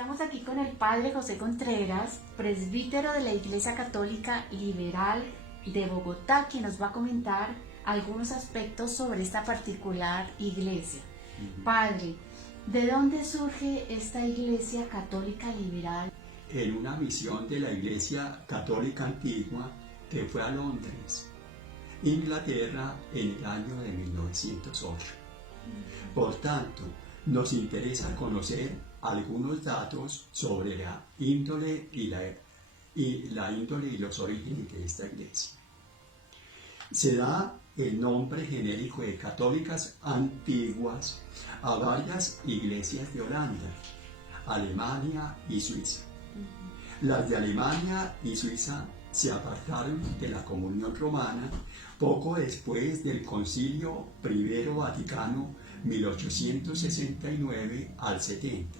Estamos aquí con el Padre José Contreras, presbítero de la Iglesia Católica Liberal de Bogotá, quien nos va a comentar algunos aspectos sobre esta particular iglesia. Padre, ¿de dónde surge esta Iglesia Católica Liberal? En una misión de la Iglesia Católica Antigua que fue a Londres, Inglaterra, en el año de 1908. Por tanto, nos interesa conocer algunos datos sobre la índole y los orígenes de esta iglesia. Se da el nombre genérico de católicas antiguas a varias iglesias de Holanda, Alemania y Suiza. Las de Alemania y Suiza se apartaron de la comunión romana poco después del Concilio I Vaticano 1869 al 70,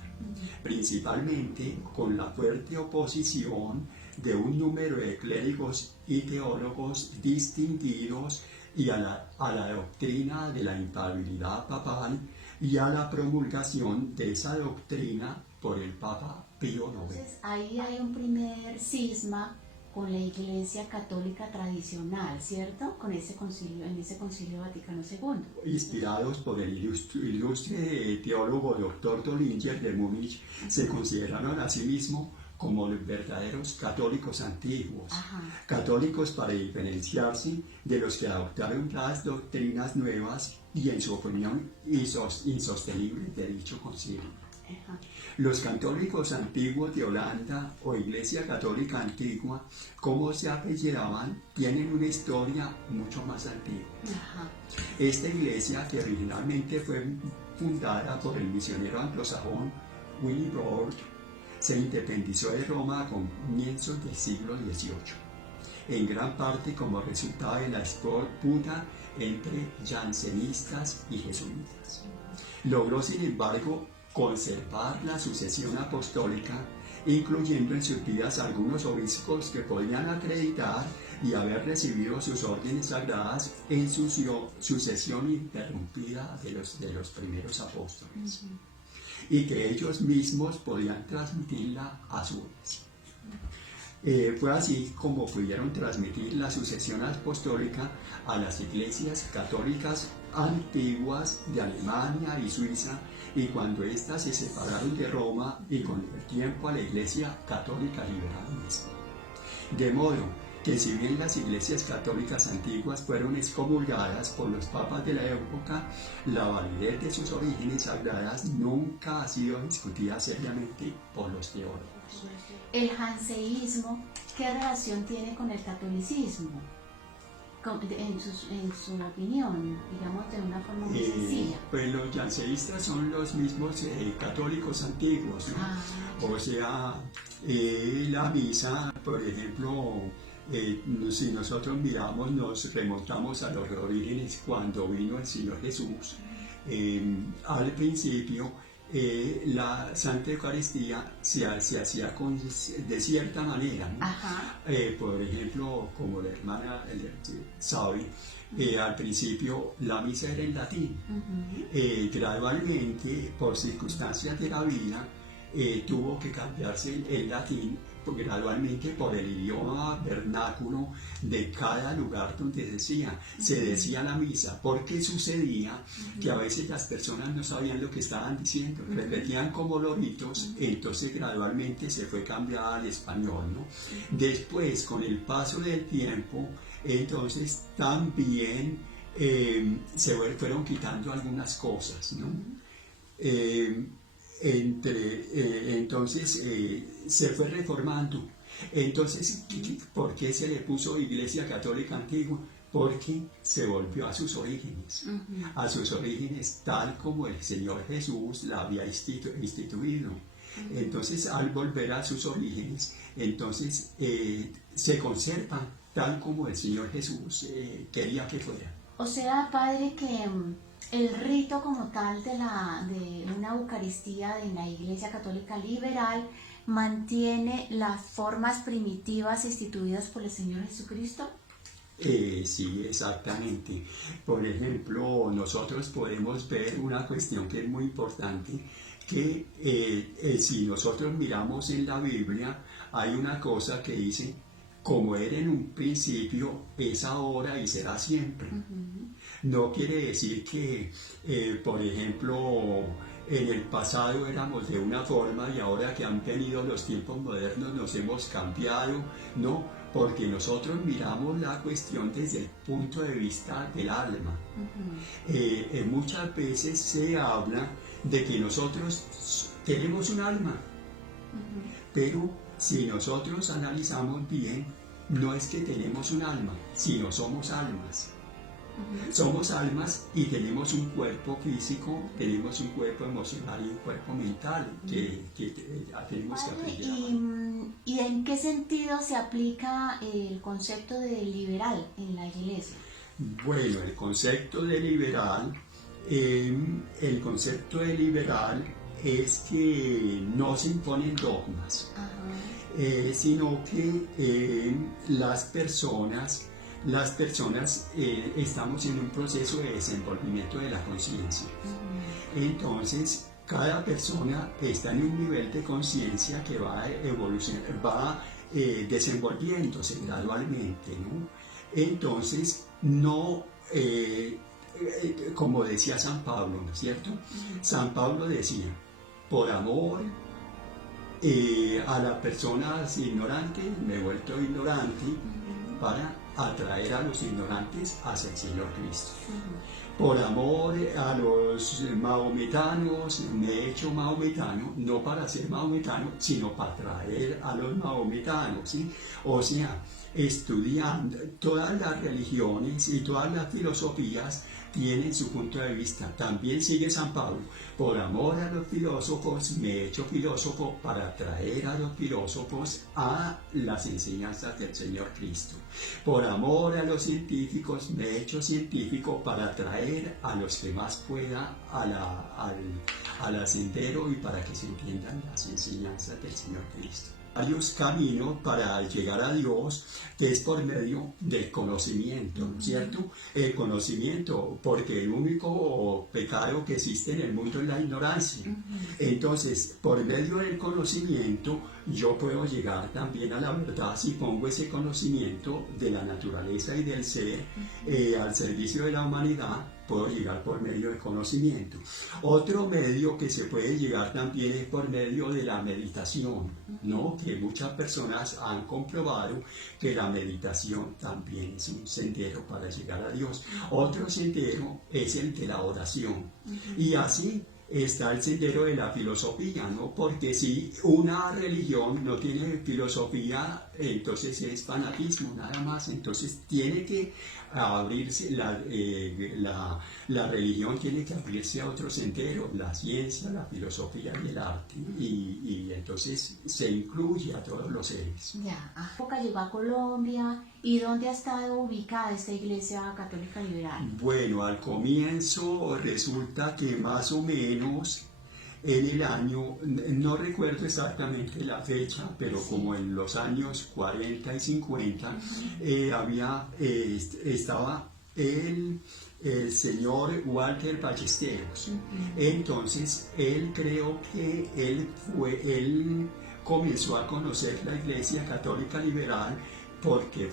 principalmente con la fuerte oposición de un número de clérigos y teólogos distinguidos y a la doctrina de la infalibilidad papal y a la promulgación de esa doctrina por el Papa Pío IX. Entonces ahí hay un primer cisma con la Iglesia Católica tradicional, ¿cierto? En ese concilio Vaticano II. Inspirados por el ilustre teólogo Dr. Dollinger de Múnich, se consideraron a sí mismos como los verdaderos católicos antiguos, católicos para diferenciarse de los que adoptaron las doctrinas nuevas y, en su opinión, insostenibles de dicho concilio. Los católicos antiguos de Holanda o Iglesia Católica Antigua, como se apellidaban, tienen una historia mucho más antigua. Esta iglesia, que originalmente fue fundada por el misionero anglosajón Willibrord, se independizó de Roma a comienzos del siglo XVIII, en gran parte como resultado de la disputa entre jansenistas y jesuitas. Logró, sin embargo, conservar la sucesión apostólica, incluyendo en sus vidas algunos obispos que podían acreditar y haber recibido sus órdenes sagradas en su sucesión interrumpida de los primeros apóstoles, y que ellos mismos podían transmitirla a su vez. Fue así como pudieron transmitir la sucesión apostólica a las iglesias católicas antiguas de Alemania y Suiza, y cuando éstas se separaron de Roma, y con el tiempo a la Iglesia Católica Liberal misma. De modo que, si bien las iglesias católicas antiguas fueron excomulgadas por los papas de la época, la validez de sus orígenes sagradas nunca ha sido discutida seriamente por los teólogos. ¿El janseísmo qué relación tiene con el catolicismo? En su opinión, digamos de una forma muy sencilla. Pues los janseístas son los mismos católicos antiguos, ¿no? O sea, la misa, por ejemplo, si nosotros miramos, nos remontamos a los orígenes cuando vino el Señor Jesús. Al principio, la Santa Eucaristía se hacía de cierta manera, ¿no? Por ejemplo, como la hermana sabe, al principio la misa era en latín. Gradualmente, por circunstancias de la vida, tuvo que cambiarse el latín gradualmente por el idioma vernáculo de cada lugar donde se decía la misa, porque sucedía que a veces las personas no sabían lo que estaban diciendo, repetían como loritos, entonces gradualmente se fue cambiada al español, ¿no? Después, con el paso del tiempo, entonces también se fueron quitando algunas cosas, ¿no? Entonces se fue reformando. Entonces, ¿por qué se le puso Iglesia Católica Antigua? Porque se volvió a sus orígenes, tal como el Señor Jesús la había instituido. Entonces, al volver a sus orígenes, entonces se conserva tal como el Señor Jesús quería que fuera. O sea, Padre, que el rito como tal de una Eucaristía en la Iglesia Católica Liberal mantiene las formas primitivas instituidas por el Señor Jesucristo. Sí, exactamente. Por ejemplo, nosotros podemos ver una cuestión que es muy importante, que si nosotros miramos en la Biblia, hay una cosa que dice, como era en un principio, es ahora y será siempre. No quiere decir que, por ejemplo, en el pasado éramos de una forma y ahora que han venido los tiempos modernos nos hemos cambiado, no, porque nosotros miramos la cuestión desde el punto de vista del alma. Muchas veces se habla de que nosotros tenemos un alma, pero si nosotros analizamos bien, no es que tenemos un alma, sino somos almas. Somos almas y tenemos un cuerpo físico, tenemos un cuerpo emocional y un cuerpo mental que tenemos que aprender a amar. ¿Y en qué sentido se aplica el concepto de liberal en la iglesia? Bueno, el concepto de liberal es que no se imponen dogmas, sino que las personas estamos en un proceso de desenvolvimiento de la conciencia. Entonces, cada persona está en un nivel de conciencia que va desenvolviéndose gradualmente, ¿no? Entonces, no, como decía San Pablo, ¿no es cierto? San Pablo decía, por amor a las personas ignorantes, me he vuelto ignorante para atraer a los ignorantes hacia el Señor Cristo. Por amor a los mahometanos, me he hecho mahometano, no para ser mahometano, sino para atraer a los mahometanos, ¿sí? O sea, estudiando todas las religiones y todas las filosofías tienen su punto de vista. También sigue San Pablo, por amor a los filósofos me he hecho filósofo para atraer a los filósofos a las enseñanzas del Señor Cristo. Por amor a los científicos me he hecho científico para atraer a los que más pueda al sendero y para que se entiendan las enseñanzas del Señor Cristo. Varios caminos para llegar a Dios, que es por medio del conocimiento, ¿no es cierto? El conocimiento, porque el único pecado que existe en el mundo es la ignorancia. Entonces, por medio del conocimiento, yo puedo llegar también a la verdad si pongo ese conocimiento de la naturaleza y del ser al servicio de la humanidad. Puedo llegar por medio del conocimiento. Otro medio que se puede llegar también es por medio de la meditación, ¿no? Que muchas personas han comprobado que la meditación también es un sendero para llegar a Dios. Otro sendero es el de la oración. Y así está el sendero de la filosofía, ¿no? Porque si una religión no tiene filosofía, entonces es fanatismo nada más. Entonces tiene que abrirse, la religión tiene que abrirse a otro sendero, la ciencia, la filosofía y el arte. Y entonces se incluye a todos los seres. Ya, Boca llegó a Colombia. ¿Y dónde ha estado ubicada esta Iglesia Católica Liberal? Bueno, al comienzo resulta que más o menos en el año, no recuerdo exactamente la fecha, pero sí, como en los años 40 y 50, estaba el señor Walter Ballesteros. Entonces, él creo que él comenzó a conocer la Iglesia Católica Liberal porque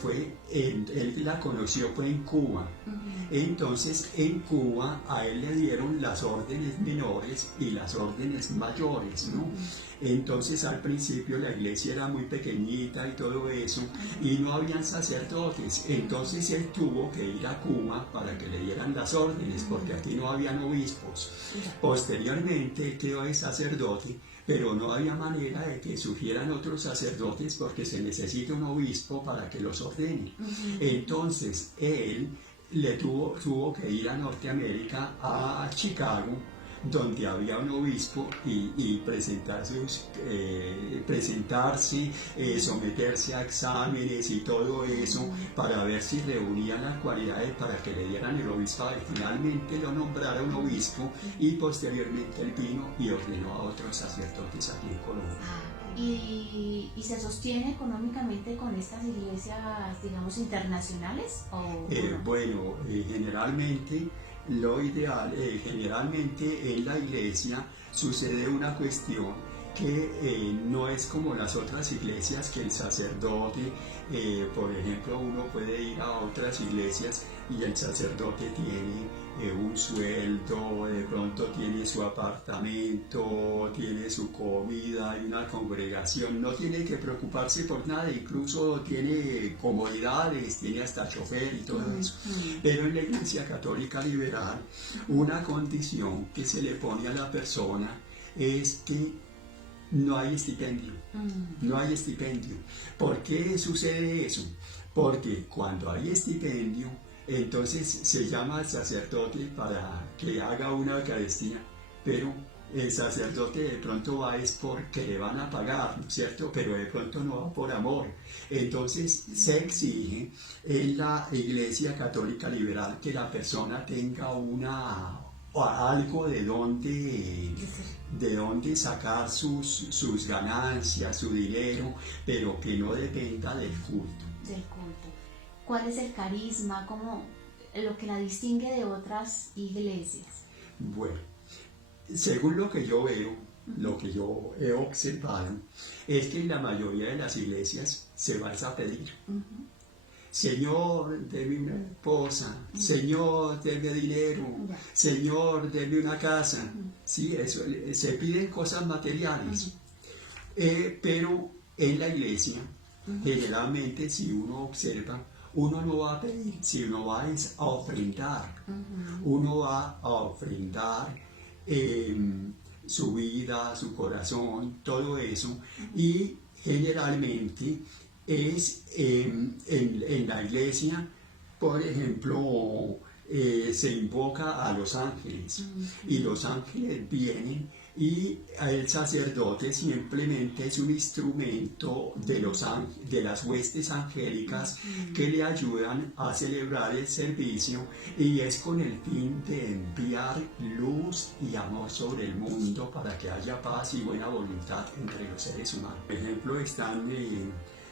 él la conoció fue en Cuba. Entonces en Cuba a él le dieron las órdenes menores y las órdenes mayores, ¿no? Entonces al principio la iglesia era muy pequeñita y todo eso, y no habían sacerdotes. Entonces él tuvo que ir a Cuba para que le dieran las órdenes, porque aquí no habían obispos. Posteriormente quedó de sacerdote, pero no había manera de que surgieran otros sacerdotes porque se necesita un obispo para que los ordene. Entonces él tuvo que ir a Norteamérica, a Chicago, donde había un obispo y presentarse, someterse a exámenes y todo eso para ver si reunían las cualidades para que le dieran el obispado. Finalmente lo nombraron obispo y posteriormente él vino y ordenó a otros sacerdotes aquí en Colombia. ¿Y se sostiene económicamente con estas iglesias, digamos, internacionales? ¿O no? Bueno, generalmente lo ideal, generalmente en la iglesia sucede una cuestión que no es como las otras iglesias, que el sacerdote, por ejemplo, uno puede ir a otras iglesias y el sacerdote tiene un sueldo, de pronto tiene su apartamento, tiene su comida, hay una congregación, no tiene que preocuparse por nada, incluso tiene comodidades, tiene hasta chofer y todo eso. Pero en la Iglesia Católica Liberal, una condición que se le pone a la persona es que no hay estipendio, no hay estipendio. ¿Por qué sucede eso? Porque cuando hay estipendio, entonces se llama al sacerdote para que haga una Eucaristía, pero el sacerdote de pronto va es porque le van a pagar, ¿no es cierto? Pero de pronto no va por amor. Entonces se exige en la Iglesia Católica Liberal que la persona tenga algo de dónde sacar sus ganancias, su dinero, pero que no dependa del culto. ¿Cuál es el carisma? ¿Cómo lo que la distingue de otras iglesias? Bueno, según lo que yo veo, lo que yo he observado, es que en la mayoría de las iglesias se va a pedir. Señor, deme una esposa, Señor, deme dinero, Señor, deme una casa. Sí, eso, se piden cosas materiales. Pero en la iglesia, generalmente, si uno observa, uno no va a pedir, sino va a ofrendar. Uno va a ofrendar su vida, su corazón, todo eso. Y generalmente es en la iglesia, por ejemplo, se invoca a los ángeles y los ángeles vienen y el sacerdote simplemente es un instrumento de las huestes angélicas que le ayudan a celebrar el servicio, y es con el fin de enviar luz y amor sobre el mundo para que haya paz y buena voluntad entre los seres humanos. Por ejemplo,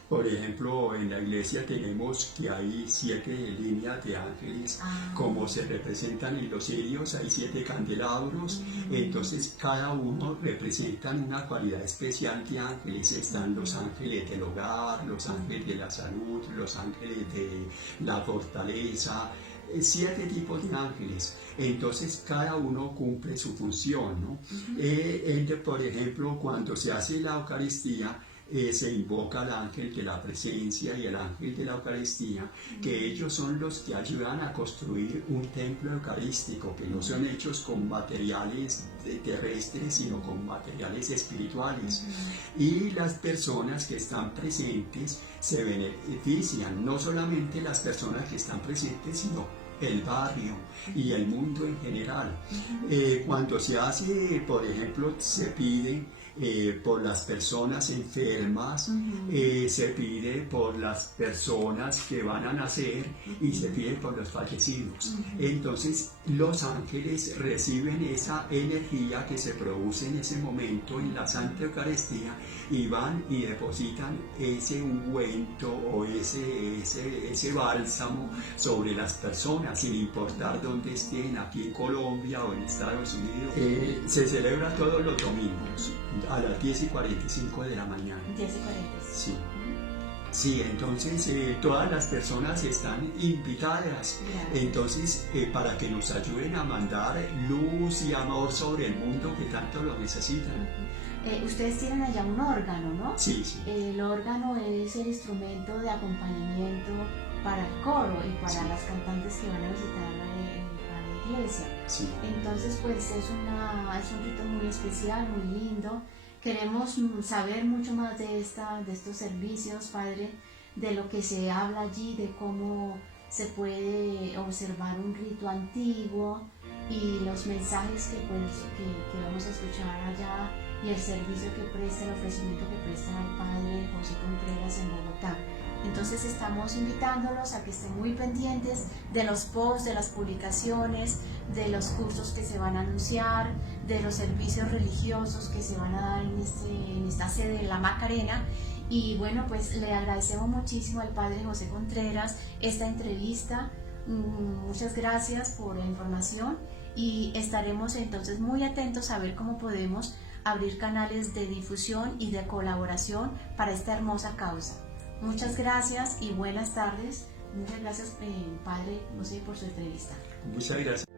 por ejemplo, en la iglesia tenemos que hay 7 líneas de ángeles, como se representan en los cirios, hay 7 candelabros, entonces cada uno representan una cualidad especial de ángeles. Están los ángeles del hogar, los ángeles de la salud, los ángeles de la fortaleza, 7 tipos de ángeles, entonces cada uno cumple su función, ¿no? Por ejemplo, cuando se hace la Eucaristía, se invoca al ángel de la presencia y el ángel de la Eucaristía, que ellos son los que ayudan a construir un templo eucarístico, que no son hechos con materiales terrestres, sino con materiales espirituales. Y las personas que están presentes se benefician, no solamente las personas que están presentes, sino el barrio y el mundo en general. Cuando se hace, por ejemplo, se pide por las personas enfermas, se pide por las personas que van a nacer y se pide por los fallecidos. Entonces los ángeles reciben esa energía que se produce en ese momento en la Santa Eucaristía y van y depositan ese ungüento o ese bálsamo sobre las personas, sin importar dónde estén, aquí en Colombia o en Estados Unidos. Se celebra todos los domingos a las 10:45 de la mañana. 10:45. Sí, entonces todas las personas están invitadas, entonces para que nos ayuden a mandar luz y amor sobre el mundo que tanto lo necesitan. Ustedes tienen allá un órgano, ¿no? Sí, sí. El órgano es el instrumento de acompañamiento para el coro y para las cantantes que van a visitar la iglesia. Sí. Entonces, pues es un rito muy especial, muy lindo. Queremos saber mucho más de estos servicios, Padre, de lo que se habla allí, de cómo se puede observar un rito antiguo y los mensajes que vamos a escuchar allá, y el servicio que presta, el ofrecimiento que presta el Padre José Contreras en Bogotá. Entonces estamos invitándolos a que estén muy pendientes de los posts, de las publicaciones, de los cursos que se van a anunciar, de los servicios religiosos que se van a dar en esta sede de la Macarena. Y bueno, pues le agradecemos muchísimo al Padre José Contreras esta entrevista Muchas gracias por la información y estaremos entonces muy atentos a ver cómo podemos abrir canales de difusión y de colaboración para esta hermosa causa. Muchas gracias y buenas tardes. Muchas gracias, Padre José, por su entrevista. Muchas gracias.